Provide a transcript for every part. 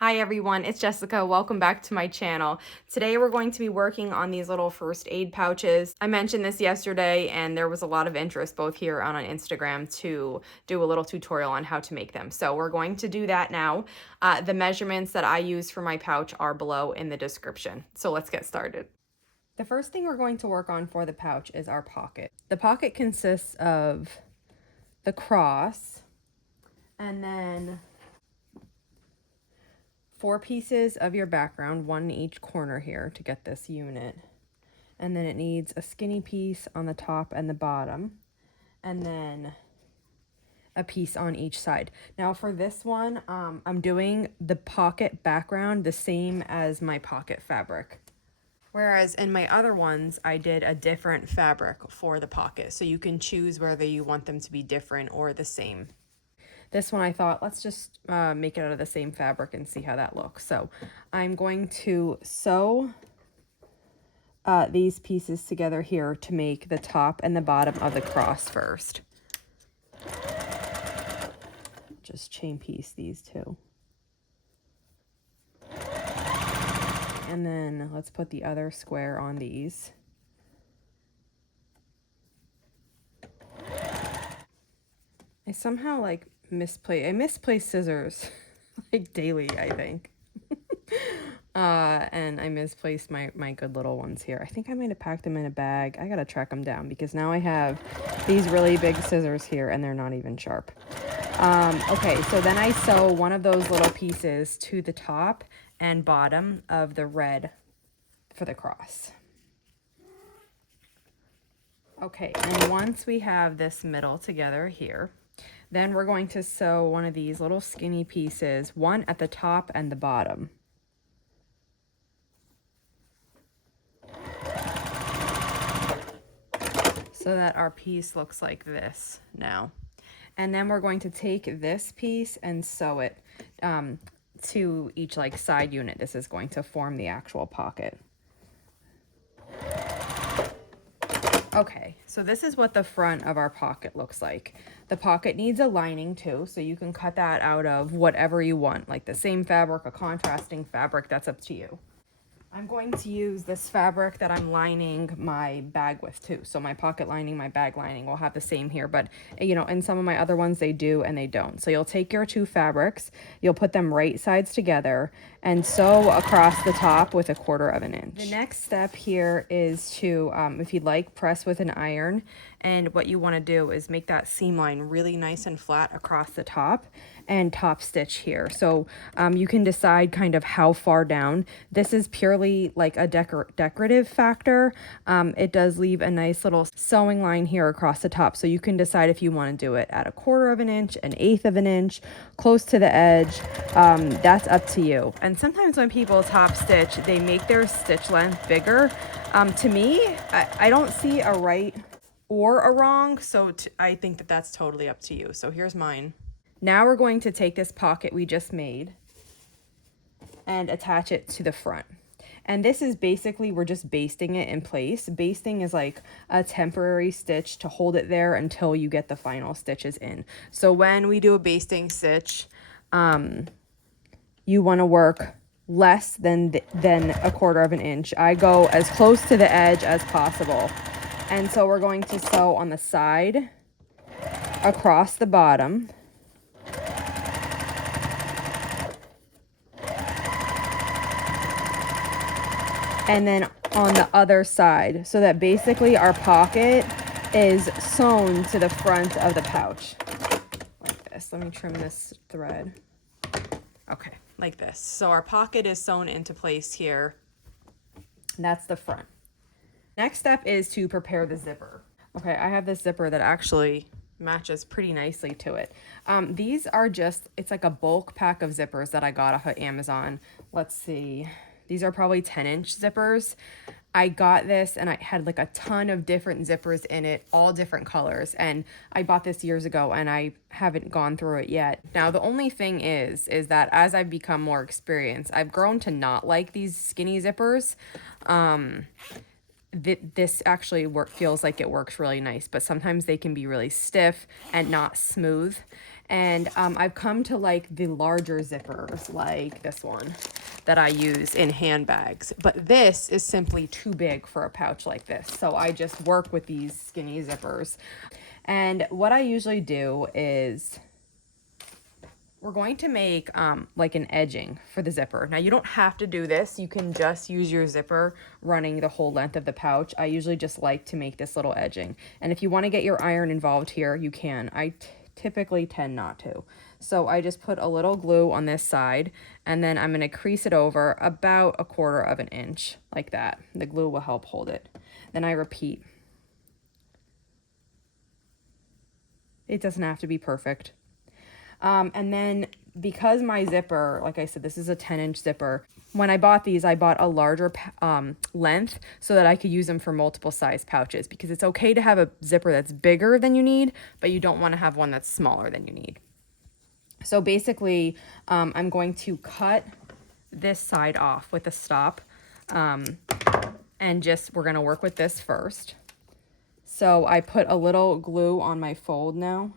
Hi everyone, it's Jessica. Welcome back to my channel. Today we're going to be working on these little first aid pouches. I mentioned this yesterday and there was a lot of interest both here and on Instagram to do a little tutorial on how to make them. So we're going to do that now. The measurements that I use for my pouch are below in the description. So let's get started. The first thing we're going to work on for the pouch is our pocket. The pocket consists of the cross and then 4 pieces of your background, 1 in each corner here to get this unit. And then it needs a skinny piece on the top and the bottom, and then a piece on each side. Now for this one, I'm doing the pocket background the same as my pocket fabric. Whereas in my other ones, I did a different fabric for the pocket. So you can choose whether you want them to be different or the same. This one I thought, let's just make it out of the same fabric and see how that looks. So I'm going to sew these pieces together here to make the top and the bottom of the cross first. Just chain piece these two. And then let's put the other square on these. I somehow I misplace scissors like daily, I think. And I misplaced my good little ones here. I think I might have packed them in a bag. I gotta track them down because now I have these really big scissors here and they're not even sharp. Okay, so then I sew one of those little pieces to the top and bottom of the red for the cross. Okay, and once we have this middle together here, then we're going to sew one of these little skinny pieces, one at the top and the bottom. So that our piece looks like this now. And then we're going to take this piece and sew it to each side unit. This is going to form the actual pocket. Okay, so this is what the front of our pocket looks like. The pocket needs a lining too, so you can cut that out of whatever you want, like the same fabric, a contrasting fabric, that's up to you. I'm going to use this fabric that I'm lining my bag with too. So my pocket lining, my bag lining will have the same here, but you know, in some of my other ones they do and they don't. So you'll take your 2 fabrics, you'll put them right sides together and sew across the top with 1/4 inch. The next step here is to, if you'd like, press with an iron. And what you want to do is make that seam line really nice and flat across the top and top stitch here. So you can decide kind of how far down. This is purely like a decorative factor. It does leave a nice little sewing line here across the top. So you can decide if you want to do it at 1/4 inch, 1/8 inch, close to the edge. That's up to you. And sometimes when people top stitch, they make their stitch length bigger. To me, I don't see a right or a wrong, so I think that that's totally up to you. So here's mine. Now we're going to take this pocket we just made and attach it to the front. And this is basically, we're just basting it in place. Basting is like a temporary stitch to hold it there until you get the final stitches in. So when we do a basting stitch, you want to work less than 1/4 inch. I go as close to the edge as possible. And so we're going to sew on the side, across the bottom, and then on the other side, so that basically our pocket is sewn to the front of the pouch. Like this. Let me trim this thread. Okay, like this. So our pocket is sewn into place here. That's the front. Next step is to prepare the zipper. Okay, I have this zipper that actually matches pretty nicely to it. These are just, it's like a bulk pack of zippers that I got off of Amazon. Let's see. These are probably 10-inch zippers. I got this and I had like a ton of different zippers in it, all different colors. And I bought this years ago and I haven't gone through it yet. Now, the only thing is that as I've become more experienced, I've grown to not like these skinny zippers. This actually feels like it works really nice, but sometimes they can be really stiff and not smooth. And I've come to like the larger zippers, like this one that I use in handbags. But this is simply too big for a pouch like this. So I just work with these skinny zippers. And what I usually do is we're going to make like an edging for the zipper. Now you don't have to do this. You can just use your zipper running the whole length of the pouch. I usually just like to make this little edging. And if you want to get your iron involved here, you can. I typically tend not to. So I just put a little glue on this side, and then I'm going to crease it over about 1/4 of an inch like that. The glue will help hold it. Then I repeat. It doesn't have to be perfect. And then because my zipper, like I said, this is a 10-inch zipper. When I bought these, I bought a larger length so that I could use them for multiple size pouches, because it's okay to have a zipper that's bigger than you need, but you don't want to have one that's smaller than you need. So basically, I'm going to cut this side off with a stop, and we're going to work with this first. So I put a little glue on my fold now.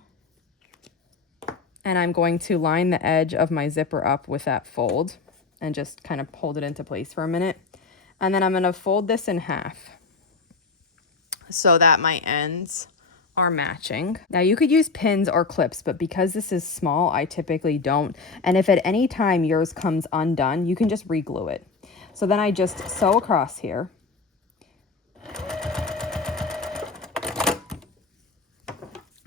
And I'm going to line the edge of my zipper up with that fold and just kind of hold it into place for a minute. And then I'm going to fold this in half so that my ends are matching. Now you could use pins or clips, but because this is small, I typically don't. And if at any time yours comes undone, you can just re-glue it. So then I just sew across here.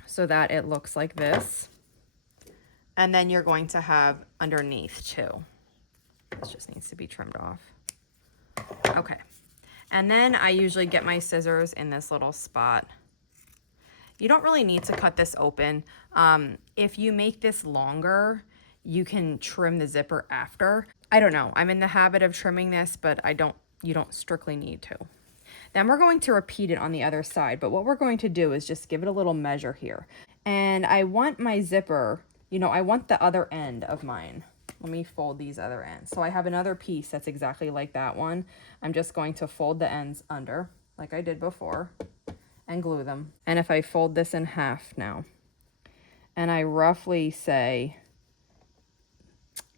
So that it looks like this. And then you're going to have underneath too. This just needs to be trimmed off. Okay. And then I usually get my scissors in this little spot. You don't really need to cut this open. If you make this longer, you can trim the zipper after. I don't know. I'm in the habit of trimming this, but you don't strictly need to. Then we're going to repeat it on the other side. But what we're going to do is just give it a little measure here. And I want my zipper, I want the other end of mine. Let me fold these other ends. So I have another piece that's exactly like that one. I'm just going to fold the ends under, like I did before, and glue them. And if I fold this in half now, and I roughly say,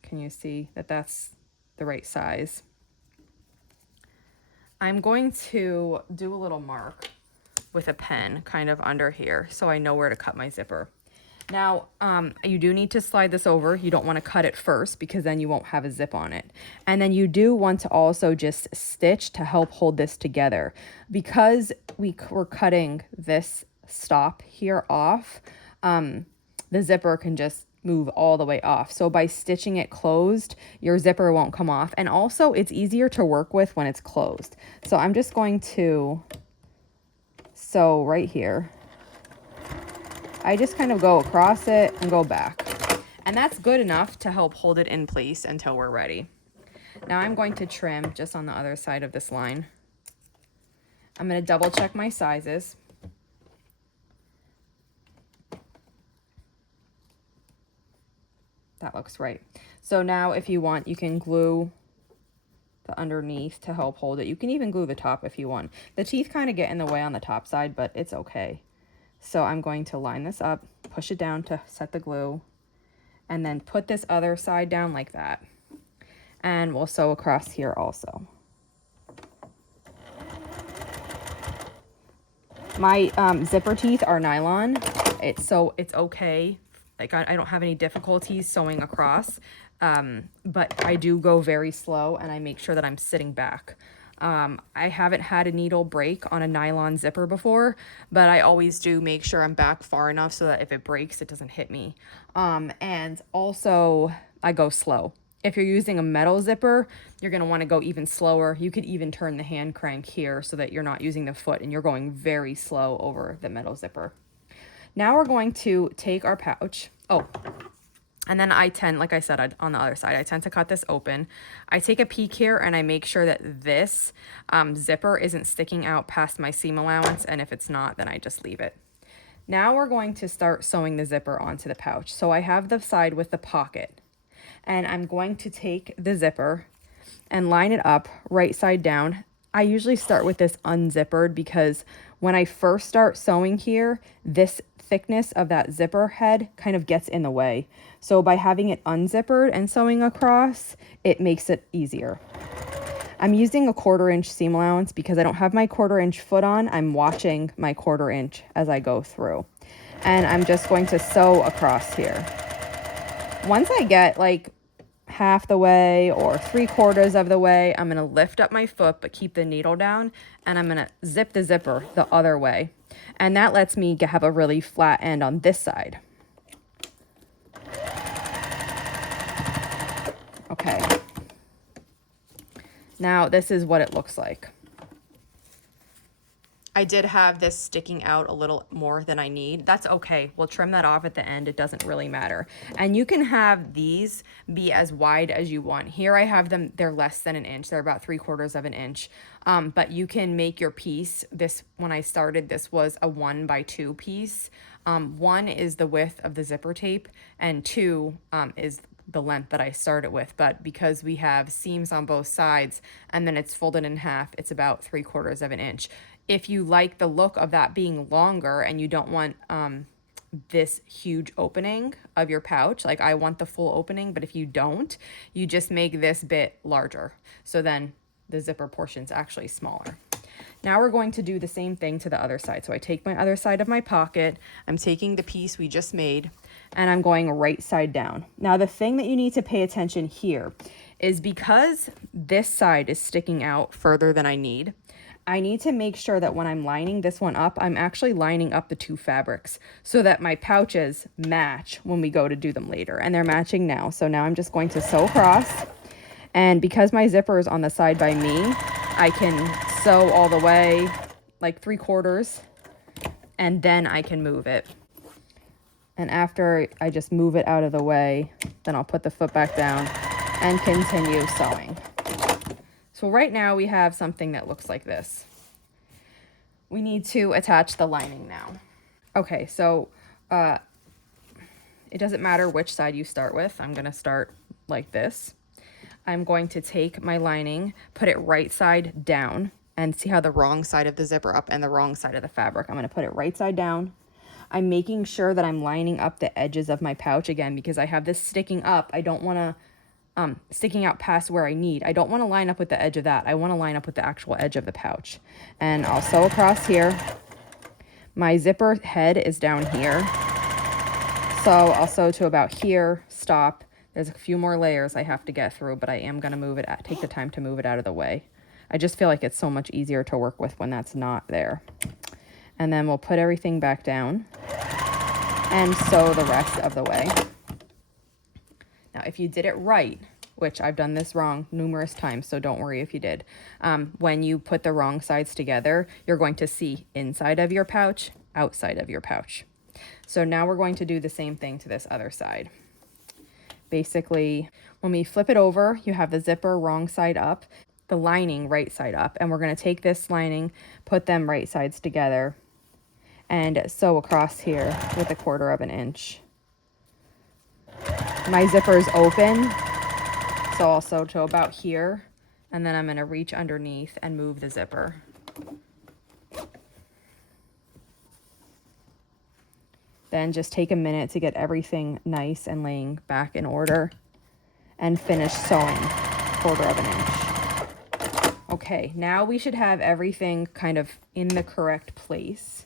can you see that that's the right size? I'm going to do a little mark with a pen kind of under here so I know where to cut my zipper. Now, you do need to slide this over. You don't want to cut it first because then you won't have a zip on it. And then you do want to also just stitch to help hold this together. Because we're cutting this stop here off, the zipper can just move all the way off. So by stitching it closed, your zipper won't come off. And also it's easier to work with when it's closed. So I'm just going to sew right here. I just kind of go across it and go back. And that's good enough to help hold it in place until we're ready. Now I'm going to trim just on the other side of this line. I'm going to double check my sizes. That looks right. So now if you want, you can glue the underneath to help hold it. You can even glue the top if you want. The teeth kind of get in the way on the top side, but it's okay. So I'm going to line this up, push it down to set the glue, and then put this other side down like that. And we'll sew across here also. My zipper teeth are nylon. It's okay. Like I don't have any difficulties sewing across, but I do go very slow and I make sure that I'm sitting back. I haven't had a needle break on a nylon zipper before, but I always do make sure I'm back far enough so that if it breaks, it doesn't hit me. And also I go slow. If you're using a metal zipper, you're going to want to go even slower. You could even turn the hand crank here so that you're not using the foot and you're going very slow over the metal zipper. Now we're going to take our pouch. Oh, and then like I said, on the other side, I tend to cut this open. I take a peek here and I make sure that this zipper isn't sticking out past my seam allowance. And if it's not, then I just leave it. Now we're going to start sewing the zipper onto the pouch. So I have the side with the pocket. And I'm going to take the zipper and line it up right side down. I usually start with this unzippered because when I first start sewing here, this thickness of that zipper head kind of gets in the way. So by having it unzippered and sewing across, it makes it easier. I'm using a 1/4 inch seam allowance because I don't have my 1/4 inch foot on. I'm watching my 1/4 inch as I go through. And I'm just going to sew across here. Once I get like half the way or 3/4 of the way, I'm going to lift up my foot but keep the needle down, and I'm going to zip the zipper the other way. And that lets me have a really flat end on this side. Okay. Now this is what it looks like. I did have this sticking out a little more than I need. That's okay. We'll trim that off at the end. It doesn't really matter. And you can have these be as wide as you want. Here I have them, they're less than 1 inch. They're about 3/4 of an inch. But you can make your piece. This, when I started, this was a 1x2 piece. 1 is the width of the zipper tape, and 2 is the length that I started with. But because we have seams on both sides and then it's folded in half, it's about 3/4 of an inch. If you like the look of that being longer and you don't want this huge opening of your pouch, like I want the full opening, but if you don't, you just make this bit larger. So then the zipper portion's actually smaller. Now we're going to do the same thing to the other side. So I take my other side of my pocket, I'm taking the piece we just made, and I'm going right side down. Now the thing that you need to pay attention here is because this side is sticking out further than I need to make sure that when I'm lining this one up, I'm actually lining up the 2 fabrics so that my pouches match when we go to do them later. And they're matching now. So now I'm just going to sew across. And because my zipper is on the side by me, I can sew all the way like 3/4, and then I can move it. And after I just move it out of the way, then I'll put the foot back down and continue sewing. So right now we have something that looks like this. We need to attach the lining now. Okay, so it doesn't matter which side you start with. I'm gonna start like this. I'm going to take my lining, put it right side down, and see how the wrong side of the zipper up and the wrong side of the fabric. I'm gonna put it right side down. I'm making sure that I'm lining up the edges of my pouch again because I have this sticking up. I don't wanna sticking out past where I need. I don't want to line up with the edge of that. I want to line up with the actual edge of the pouch. And I'll sew across here. My zipper head is down here. So I'll sew to about here, stop. There's a few more layers I have to get through, but I am going to move it, take the time to move it out of the way. I just feel like it's so much easier to work with when that's not there. And then we'll put everything back down and sew the rest of the way. Now, if you did it right, which I've done this wrong numerous times, so don't worry if you did. When you put the wrong sides together, you're going to see inside of your pouch, outside of your pouch. So now we're going to do the same thing to this other side. Basically, when we flip it over, you have the zipper wrong side up, the lining right side up, and we're going to take this lining, put them right sides together, and sew across here with 1/4 of an inch. My zipper is open, so I'll sew to about here, and then I'm going to reach underneath and move the zipper. Then just take a minute to get everything nice and laying back in order and finish sewing 1/4 of an inch. Okay, now we should have everything kind of in the correct place.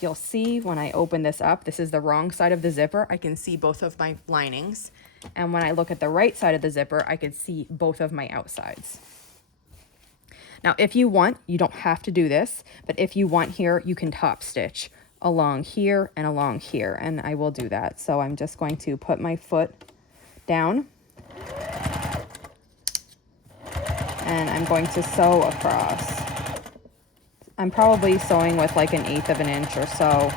You'll see when I open this up, this is the wrong side of the zipper. I can see both of my linings. And when I look at the right side of the zipper, I can see both of my outsides. Now, if you want, you don't have to do this, but if you want here, you can top stitch along here and along here, and I will do that. So I'm just going to put my foot down, and I'm going to sew across. I'm probably sewing with like 1/8 of an inch or so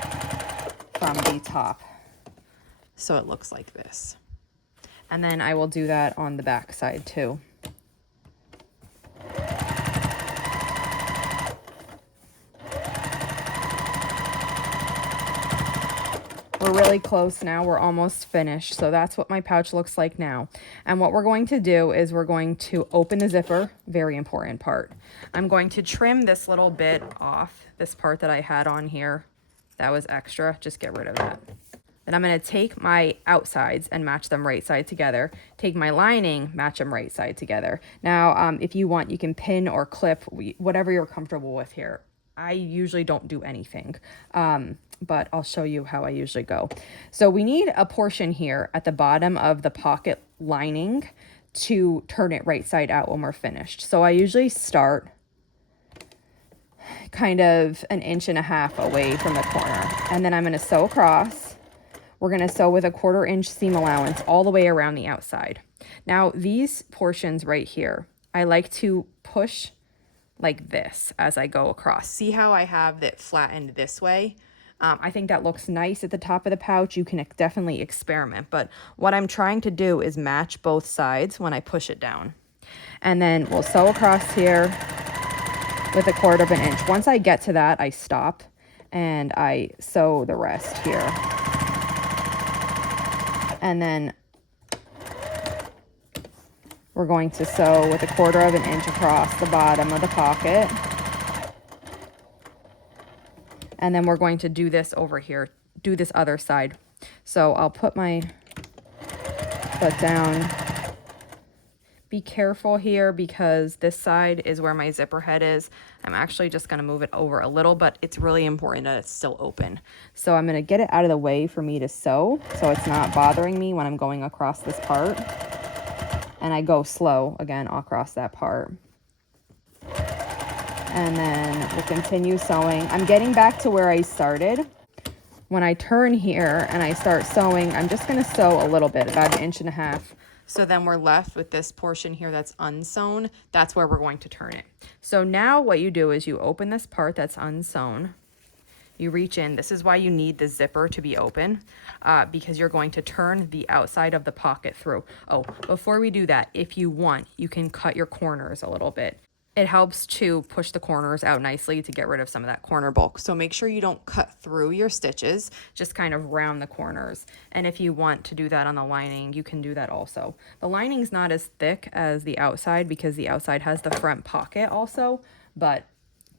from the top. So it looks like this. And then I will do that on the back side too. We're really close now. We're almost finished. So that's what my pouch looks like now. And what we're going to do is we're going to open the zipper, very important part. I'm going to trim this little bit off, this part that I had on here that was extra. Just get rid of that. Then I'm going to take my outsides and match them right side together. Take my lining, match them right side together. Now, if you want, you can pin or clip, whatever you're comfortable with here. I usually don't do anything, but I'll show you how I usually go. So we need a portion here at the bottom of the pocket lining to turn it right side out when we're finished. So I usually start kind of 1.5 inches away from the corner, and then I'm going to sew across. We're going to sew with a 1/4 inch seam allowance all the way around the outside. Now, these portions right here, I like to push like this as I go across. See how I have it flattened this way? I think that looks nice at the top of the pouch. You can definitely experiment, but what I'm trying to do is match both sides when I push it down. And then we'll sew across here with a 1/4 inch. Once I get to that, I stop and I sew the rest here. And then we're going to sew with a 1/4 inch across the bottom of the pocket. And then we're going to do this over here, do this other side. So I'll put my foot down. Be careful here because this side is where my zipper head is. I'm actually just going to move it over a little, but it's really important that it's still open. So I'm going to get it out of the way for me to sew so it's not bothering me when I'm going across this part. And I go slow again across that part. And then we'll continue sewing. I'm getting back to where I started. When I turn here and I start sewing, I'm just going to sew a little bit, about 1.5 inches. So then we're left with this portion here that's unsewn. That's where we're going to turn it. So now what you do is you open this part that's unsewn. You reach in. This is why you need the zipper to be open, because you're going to turn the outside of the pocket through. Oh, before we do that, if you want, you can cut your corners a little bit. It helps to push the corners out nicely to get rid of some of that corner bulk. So make sure you don't cut through your stitches, just kind of round the corners. And if you want to do that on the lining, you can do that also. The lining's not as thick as the outside because the outside has the front pocket also, but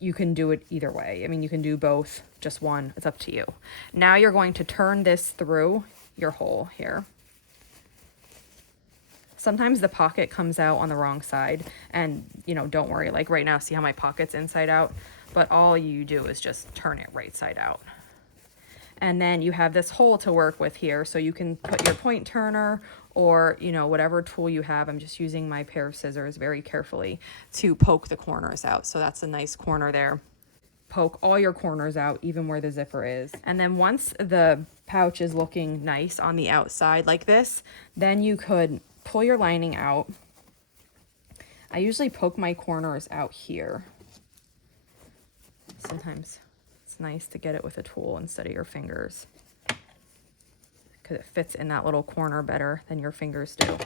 you can do it either way. I mean, you can do both, just one, it's up to you. Now you're going to turn this through your hole here. Sometimes the pocket comes out on the wrong side, and don't worry, like right now, see how my pocket's inside out? But all you do is just turn it right side out. And then you have this hole to work with here, so you can put your point turner or, whatever tool you have. I'm just using my pair of scissors very carefully to poke the corners out. So that's a nice corner there. Poke all your corners out, even where the zipper is. And then once the pouch is looking nice on the outside like this, then you could pull your lining out. I usually poke my corners out here. Sometimes it's nice to get it with a tool instead of your fingers because it fits in that little corner better than your fingers do.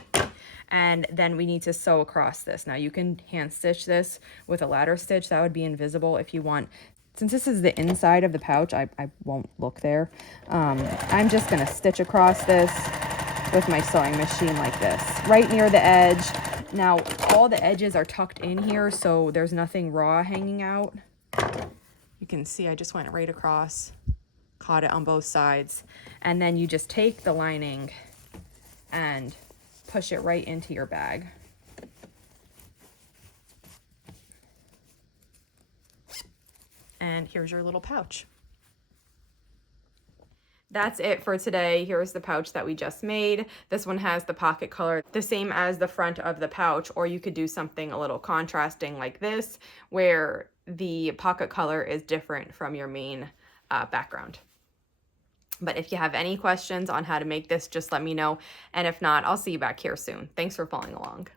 And then we need to sew across this. Now you can hand stitch this with a ladder stitch. That would be invisible if you want. Since this is the inside of the pouch, I won't look there. I'm just gonna stitch across this with my sewing machine like this, right near the edge. Now, all the edges are tucked in here, so there's nothing raw hanging out. You can see I just went right across, caught it on both sides, and then you just take the lining and push it right into your bag. And here's your little pouch. That's it for today. Here's the pouch that we just made. This one has the pocket color the same as the front of the pouch, or you could do something a little contrasting like this, where the pocket color is different from your main background. But if you have any questions on how to make this, just let me know. And if not, I'll see you back here soon. Thanks for following along.